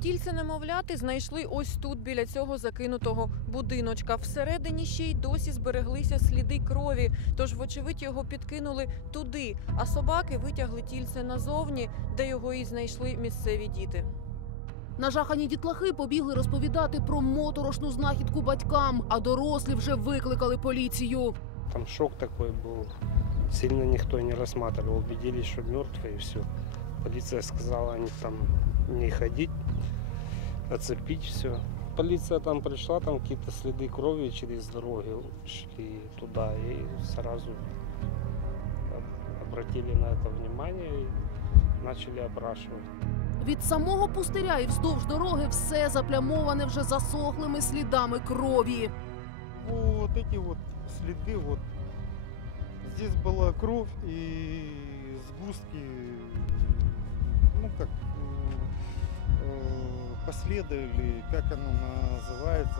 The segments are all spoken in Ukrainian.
Тільце немовляти знайшли ось тут, біля цього закинутого будиночка. Всередині ще й досі збереглися сліди крові, тож, вочевидь, його підкинули туди, а собаки витягли тільце назовні, де його і знайшли місцеві діти. Нажахані дітлахи побігли розповідати про моторошну знахідку батькам, а дорослі вже викликали поліцію. Там шок такой был. Сильно никто и не рассматривал. Убедились, что мертвый и все. Полиция сказала, они там не ходить, оцепить все. Полиция там пришла, там какие-то следы крови через дороги шли туда и сразу об- обратили на это внимание и начали опрашивать. Від самого пустиря і вздовж дороги все заплямоване вже засохлими слідами крові. Вот эти вот следы, вот здесь была кровь и сгустки, ну как э, э, последа или как оно называется.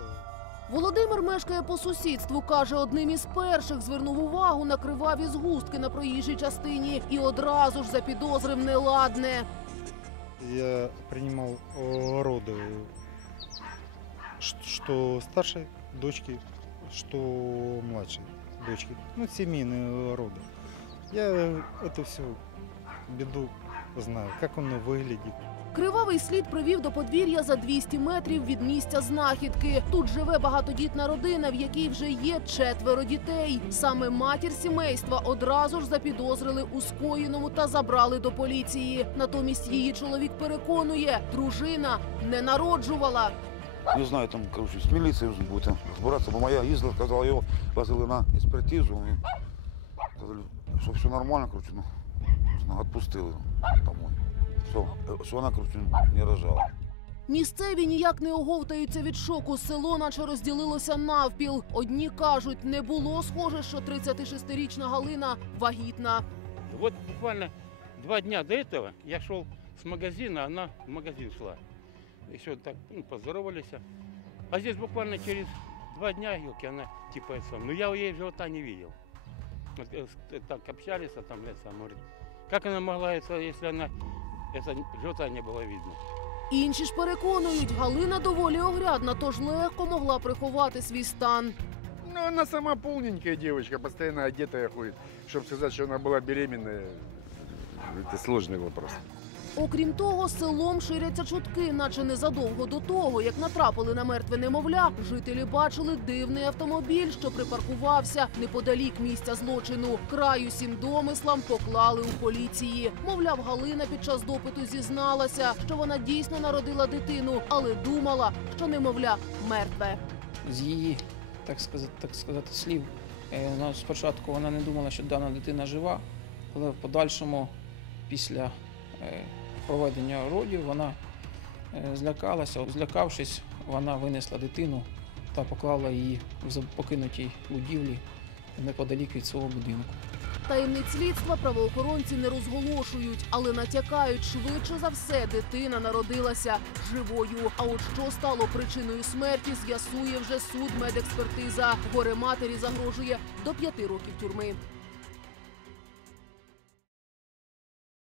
Володимир мешкає по сусідству. каже, одним із перших звернув увагу на криваві згустки на проїжджій частині і одразу ж запідозрив неладне. Я принимал э, роды, ш- что старшей дочки, что младшей дочки. Ну, семейные роды. Я это все беду знаю, как оно выглядит. Кривавий слід привів до подвір'я за 200 метрів від місця знахідки. Тут живе багатодітна родина, в якій вже є четверо дітей. Саме матір сімейства одразу ж запідозрили у скоєному та забрали до поліції. Натомість її чоловік переконує, дружина не народжувала. Не знаю, там, коротше, з міліцією будете розбиратися, бо моя їздила, сказала, його возили на експертизу. І сказали, що все нормально, коротше, ну, відпустили домой. Все, що вона, коротше, не рожала. Місцеві ніяк не оговтаються від шоку. Село наче розділилося навпіл. Одні кажуть, не було схоже, що 36-річна Галина вагітна. Вот буквально два дня до этого я шел с магазина, она в магазин шла. Еще так ну, поздоровались. А здесь буквально через два дня, елки, она типа это сам. Но я у ей живота не видел. Вот, э, с- так общались, а там это сам, говорит, как она могла это, если она это живота не было видно. Інші ж переконують, Галина доволі огрядна, тож легко могла приховати свій стан. Ну, она сама полненькая девочка, постоянно одетая ходит. Чтобы сказать, что она была беременная, это сложный вопрос. Окрім того, селом ширяться чутки, наче незадовго до того, як натрапили на мертве немовля, жителі бачили дивний автомобіль, що припаркувався неподалік місця злочину. Край усім домислам поклали у поліції. Мовляв, Галина під час допиту зізналася, що вона дійсно народила дитину, але думала, що немовля мертве. з її, так сказати, так сказати, слів. е, Спочатку вона не думала, що дана дитина жива, але в подальшому, після е, проведення родів, вона е, злякалася. Злякавшись, вона винесла дитину та поклала її в покинутій будівлі неподалік від свого будинку. Таємниць слідства правоохоронці не розголошують, але натякають швидше за все, дитина народилася живою. А от що стало причиною смерті, з'ясує вже суд медекспертиза. Горе матері загрожує до п'яти років тюрми.